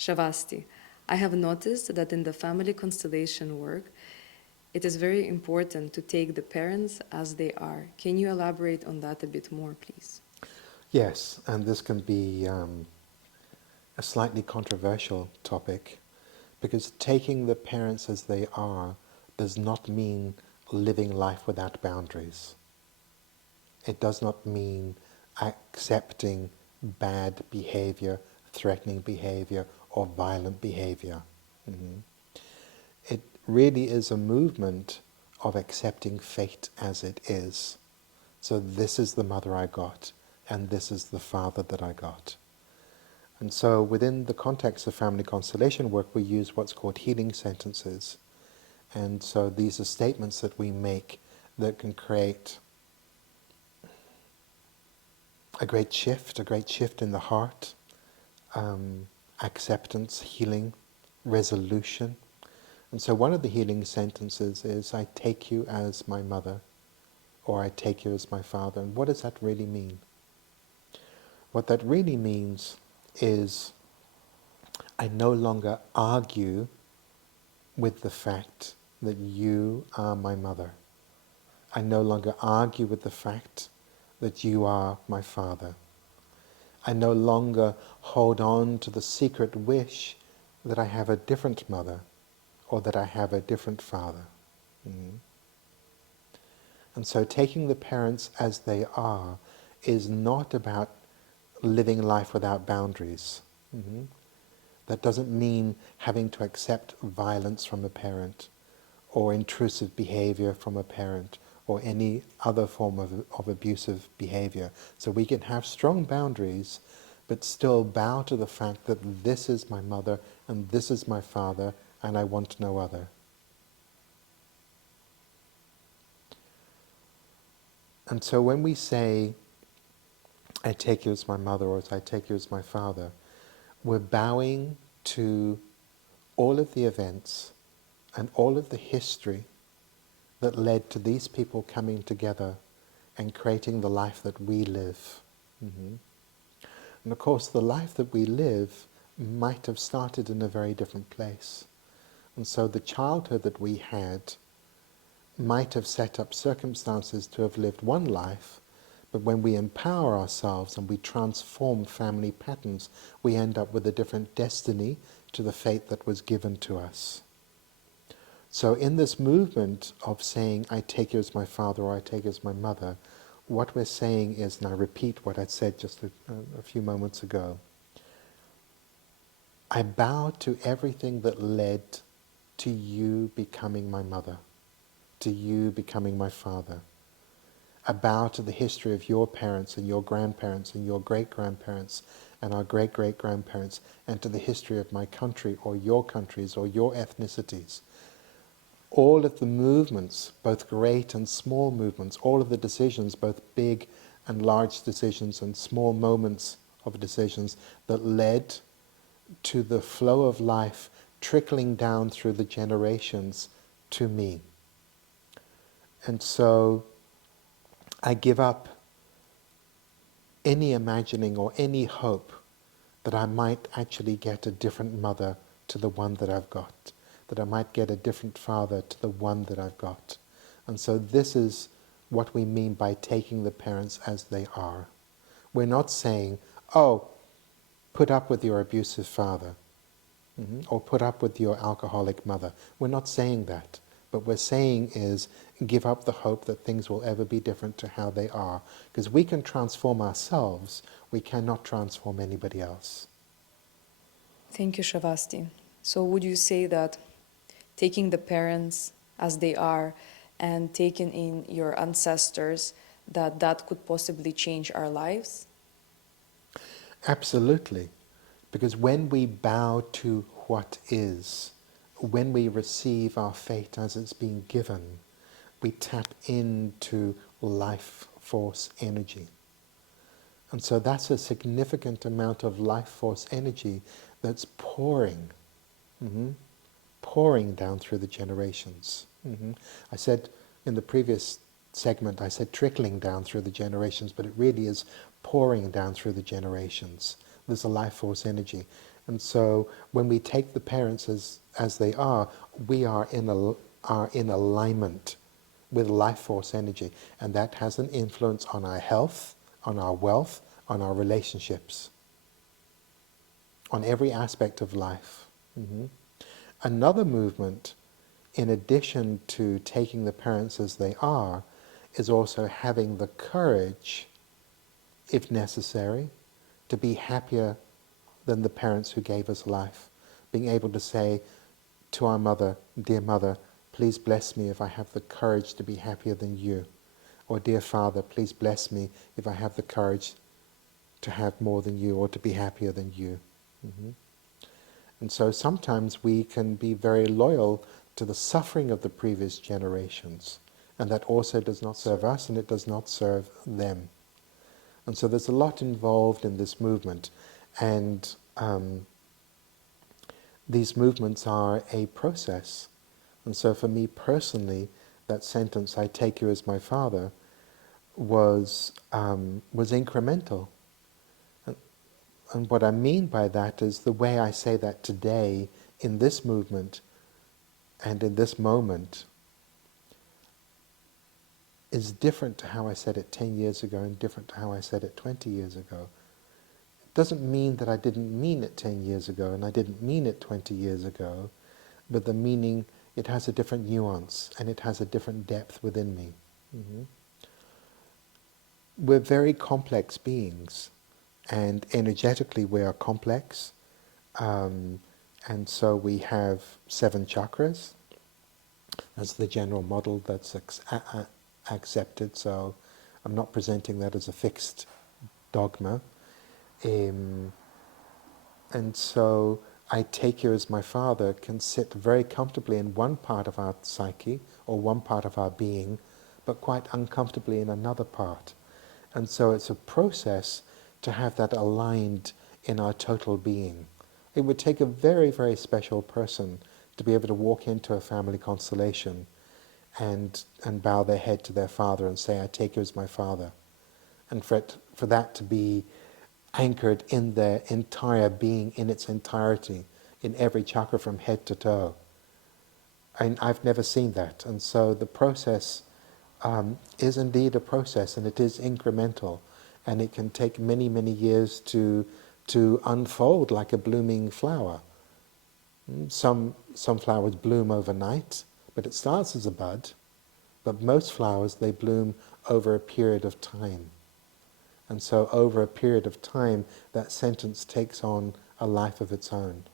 Shavasti, I have noticed that in the family constellation work, it is very important to take the parents as they are. Can you elaborate on that a bit more, please? Yes, and this can be a slightly controversial topic because taking the parents as they are does not mean living life without boundaries. It does not mean accepting bad behavior, threatening behavior, or violent behavior. Mhm. It really is a movement of accepting fate as it is. So this is the mother I got, and this is the father that I got. And so within the context of family constellation work, we use what's called healing sentences. And so these are statements that we make that can create a great shift in the heart, acceptance, healing, resolution. And so one of the healing sentences is, I take you as my mother, or I take you as my father. And what does that really mean? What that really means is I no longer argue with the fact that you are my mother. I no longer argue with the fact that you are my father. I no longer hold on to the secret wish that I have a different mother or that I have a different father. Mm. And so taking the parents as they are is not about living life without boundaries. Mhm. That doesn't mean having to accept violence from a parent or intrusive behavior from a parent or any other form of abusive behavior. So we can have strong boundaries but still bow to the fact that this is my mother and this is my father and I want no other. And so when we say, I take you as my mother or I take you as my father, we're bowing to all of the events and all of the history that led to these people coming together and creating the life that we live. Mhm. And of course, the life that we live might have started in a very different place. And so the childhood that we had might have set up circumstances to have lived one life, but when we empower ourselves and we transform family patterns, we end up with a different destiny to the fate that was given to us. So in this movement of saying, I take you as my father or I take you as my mother, what we're saying is, and I repeat what I said just a few moments ago, I bow to everything that led to you becoming my mother, to you becoming my father. I bow to the history of your parents and your grandparents and your great-grandparents and our great-great-grandparents, and to the history of my country or your countries or your ethnicities. All of the movements, both great and small movements, all of the decisions, both big and large decisions and small moments of decisions that led to the flow of life trickling down through the generations to me. And so I give up any imagining or any hope that I might actually get a different mother to the one that I've got, that I might get a different father to the one that I've got. And so this is what we mean by taking the parents as they are. We're not saying, oh, put up with your abusive father, or put up with your alcoholic mother. We're not saying that. But we're saying is, give up the hope that things will ever be different to how they are. Because we can transform ourselves, we cannot transform anybody else. Thank you, Shavasti. So, would you say that taking the parents as they are and taking in your ancestors, that could possibly change our lives? Absolutely. Because when we bow to what is, when we receive our fate as it's been given, we tap into life force energy. And so that's a significant amount of life force energy that's pouring, mhm, pouring down through the generations. I said in the previous segment, I said trickling down through the generations, but it really is pouring down through the generations. There's a life force energy. And so when we take the parents as they are, we are in alignment with life force energy. And that has an influence on our health, on our wealth, on our relationships, on every aspect of life. Mhm. Another movement, in addition to taking the parents as they are, is also having the courage, if necessary, to be happier than the parents who gave us life. Being able to say to our mother, "Dear mother, please bless me if I have the courage to be happier than you." Or, "Dear father, please bless me if I have the courage to have more than you or to be happier than you." Mhm. And so sometimes we can be very loyal to the suffering of the previous generations, and that also does not serve us and it does not serve them. And so there's a lot involved in this movement, and these movements are a process. And so for me personally, that sentence, "I take you as my father," was incremental. And what I mean by that is the way I say that today in this movement and in this moment is different to how I said it 10 years ago and different to how I said it 20 years ago. It doesn't mean that I didn't mean it 10 years ago and I didn't mean it 20 years ago, but the meaning, it has a different nuance and it has a different depth within me. Mhm. We're very complex beings, and energetically we are complex. And so we have 7 chakras. That's the general model that's accepted, so I'm not presenting that as a fixed dogma. And so "I take you as my father" can sit very comfortably in one part of our psyche or one part of our being, but quite uncomfortably in another part. And so it's a process to have that aligned in our total being. It would take a very, very special person to be able to walk into a family constellation and bow their head to their father and say, "I take you as my father." And for that to be anchored in their entire being, in its entirety, in every chakra from head to toe. And I've never seen that. And so the process is indeed a process, and it is incremental, and it can take many, many years to unfold like a blooming flower. Some flowers bloom overnight, but it starts as a bud. But most flowers, they bloom over a period of time. And so over a period of time, that sentence takes on a life of its own.